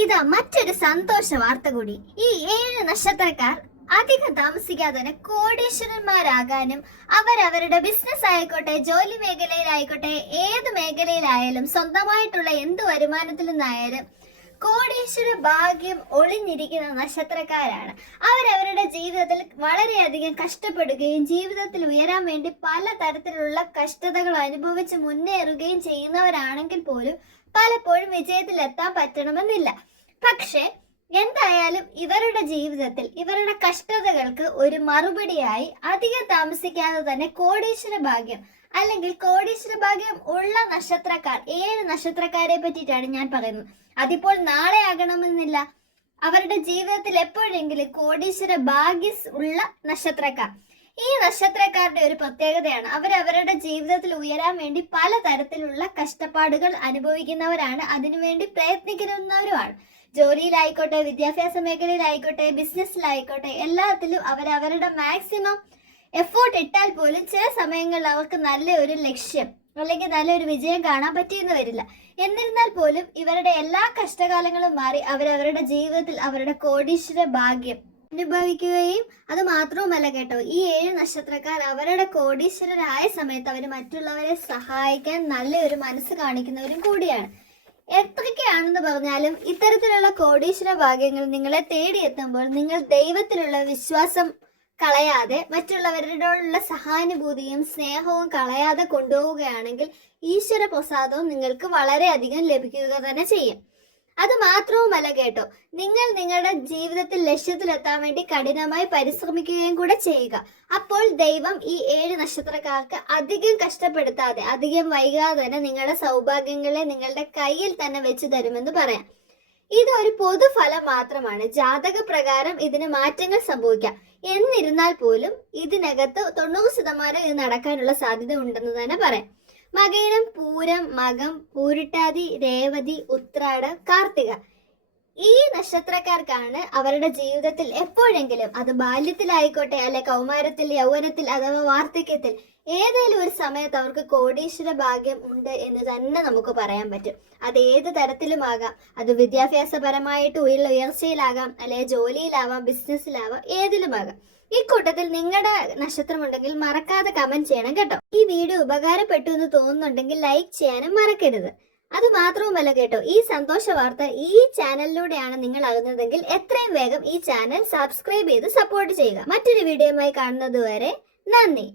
ഇതാ മറ്റൊരു സന്തോഷ വാർത്ത കൂടി. ഈ 7 നക്ഷത്രക്കാർ അധികം താമസിക്കാതെ തന്നെ കോടീശ്വരന്മാരാകാനും അവരവരുടെ ബിസിനസ് ആയിക്കോട്ടെ, ജോലി മേഖലയിലായിക്കോട്ടെ, ഏത് മേഖലയിലായാലും സ്വന്തമായിട്ടുള്ള എന്ത് വരുമാനത്തിൽ നിന്നായാലും കോടീശ്വര ഭാഗ്യം ഒളിഞ്ഞിരിക്കുന്ന നക്ഷത്രക്കാരാണ്. അവരവരുടെ ജീവിതത്തിൽ വളരെയധികം കഷ്ടപ്പെടുകയും ജീവിതത്തിൽ ഉയരാൻ വേണ്ടി പല തരത്തിലുള്ള കഷ്ടതകൾ അനുഭവിച്ച് മുന്നേറുകയും ചെയ്യുന്നവരാണെങ്കിൽ പോലും പലപ്പോഴും വിജയത്തിൽ എത്താൻ പറ്റണമെന്നില്ല. പക്ഷെ എന്തായാലും ഇവരുടെ ജീവിതത്തിൽ ഇവരുടെ കഷ്ടതകൾക്ക് ഒരു മറുപടിയായി അധികം താമസിക്കാതെ തന്നെ കോടീശ്വര ഭാഗ്യം അല്ലെങ്കിൽ കോടീശ്വര ഭാഗ്യം ഉള്ള നക്ഷത്രക്കാർ 7 നക്ഷത്രക്കാരെ പറ്റിയിട്ടാണ് ഞാൻ പറയുന്നത്. അതിപ്പോൾ നാളെ ആകണമെന്നില്ല. അവരുടെ ജീവിതത്തിൽ എപ്പോഴെങ്കിലും കോടീശ്വര ഭാഗ്യം ഉള്ള നക്ഷത്രക്കാർ. ഈ നക്ഷത്രക്കാരുടെ ഒരു പ്രത്യേകതയാണ് അവരവരുടെ ജീവിതത്തിൽ ഉയരാൻ വേണ്ടി പലതരത്തിലുള്ള കഷ്ടപ്പാടുകൾ അനുഭവിക്കുന്നവരാണ്, അതിനുവേണ്ടി പ്രയത്നിക്കുന്നവരുമാണ്. ജോലിയിലായിക്കോട്ടെ, വിദ്യാഭ്യാസ മേഖലയിലായിക്കോട്ടെ, ബിസിനസ്സിലായിക്കോട്ടെ, എല്ലാത്തിലും അവരവരുടെ മാക്സിമം എഫോർട്ട് ഇട്ടാൽ പോലും ചില സമയങ്ങളിൽ അവർക്ക് നല്ലൊരു ലക്ഷ്യം അല്ലെങ്കിൽ നല്ലൊരു വിജയം കാണാൻ പറ്റിയെന്ന് വരില്ല. എന്നിരുന്നാൽ പോലും ഇവരുടെ എല്ലാ കഷ്ടകാലങ്ങളും മാറി അവരവരുടെ ജീവിതത്തിൽ അവരുടെ കോടീശ്വര ഭാഗ്യം അനുഭവിക്കുകയും അത് മാത്രവുമല്ല കേട്ടോ, ഈ 7 നക്ഷത്രക്കാർ അവരുടെ കോടീശ്വരരായ സമയത്ത് അവർ മറ്റുള്ളവരെ സഹായിക്കാൻ നല്ലൊരു മനസ്സ് കാണിക്കുന്നവരും കൂടിയാണ്. എത്രയൊക്കെയാണെന്ന് പറഞ്ഞാലും ഇത്തരത്തിലുള്ള കോടീശ്വര ഭാഗ്യങ്ങൾ നിങ്ങളെ തേടിയെത്തുമ്പോൾ നിങ്ങൾ ദൈവത്തിലുള്ള വിശ്വാസം കളയാതെ മറ്റുള്ളവരോടുള്ള സഹാനുഭൂതിയും സ്നേഹവും കളയാതെ കൊണ്ടുപോവുകയാണെങ്കിൽ ഈശ്വര പ്രസാദവും നിങ്ങൾക്ക് വളരെയധികം ലഭിക്കുക തന്നെ ചെയ്യും. അത് മാത്രവുമല്ല കേട്ടോ, നിങ്ങൾ നിങ്ങളുടെ ജീവിതത്തിൽ ലക്ഷ്യത്തിലെത്താൻ വേണ്ടി കഠിനമായി പരിശ്രമിക്കുകയും കൂടെ ചെയ്യുക. അപ്പോൾ ദൈവം ഈ 7 നക്ഷത്രക്കാർക്ക് അധികം കഷ്ടപ്പെടുത്താതെ അധികം വൈകാതെ തന്നെ നിങ്ങളുടെ സൗഭാഗ്യങ്ങളെ നിങ്ങളുടെ കയ്യിൽ തന്നെ വെച്ച് തരുമെന്ന് പറയാം. ഇതൊരു പൊതുഫലം മാത്രമാണ്. ജാതക പ്രകാരം ഇതിന് മാറ്റങ്ങൾ സംഭവിക്കാം. എന്നിരുന്നാൽ പോലും ഇതിനകത്ത് 90% ഇത് നടക്കാനുള്ള സാധ്യത ഉണ്ടെന്ന് തന്നെ പറയാം. മകയിരം, പൂരം, മകം, പൂരിട്ടാതി, രേവതി, ഉത്രാടം, കാർത്തിക ഈ നക്ഷത്രക്കാർക്കാണ് അവരുടെ ജീവിതത്തിൽ എപ്പോഴെങ്കിലും, അത് ബാല്യത്തിലായിക്കോട്ടെ അല്ലെ കൗമാരത്തിൽ, യൗവനത്തിൽ അഥവാ വാർദ്ധക്യത്തിൽ, ഏതെങ്കിലും ഒരു സമയത്ത് അവർക്ക് കോടീശ്വര ഭാഗ്യം ഉണ്ട് എന്ന് തന്നെ നമുക്ക് പറയാൻ പറ്റും. അത് ഏത് തരത്തിലുമാകാം. അത് വിദ്യാഭ്യാസപരമായിട്ട് ഉയർച്ചയിലാകാം, അല്ലെ ജോലിയിലാവാം, ബിസിനസ്സിലാവാം, ഏതിലുമാകാം. ഈ കൂട്ടത്തിൽ നിങ്ങളുടെ നക്ഷത്രം ഉണ്ടെങ്കിൽ മറക്കാതെ കമന്റ് ചെയ്യണം കേട്ടോ. ഈ വീഡിയോ ഉപകാരപ്പെട്ടു എന്ന് തോന്നുന്നുണ്ടെങ്കിൽ ലൈക്ക് ചെയ്യാനും മറക്കരുത്. അത് മാത്രവുമല്ല കേട്ടോ, ഈ സന്തോഷ വാർത്ത ഈ ചാനലിലൂടെയാണ് നിങ്ങൾ അറിഞ്ഞതെങ്കിൽ എത്രയും വേഗം ഈ ചാനൽ സബ്സ്ക്രൈബ് ചെയ്ത് സപ്പോർട്ട് ചെയ്യുക. മറ്റൊരു വീഡിയോയുമായി കാണുന്നത് വരെ നന്ദി.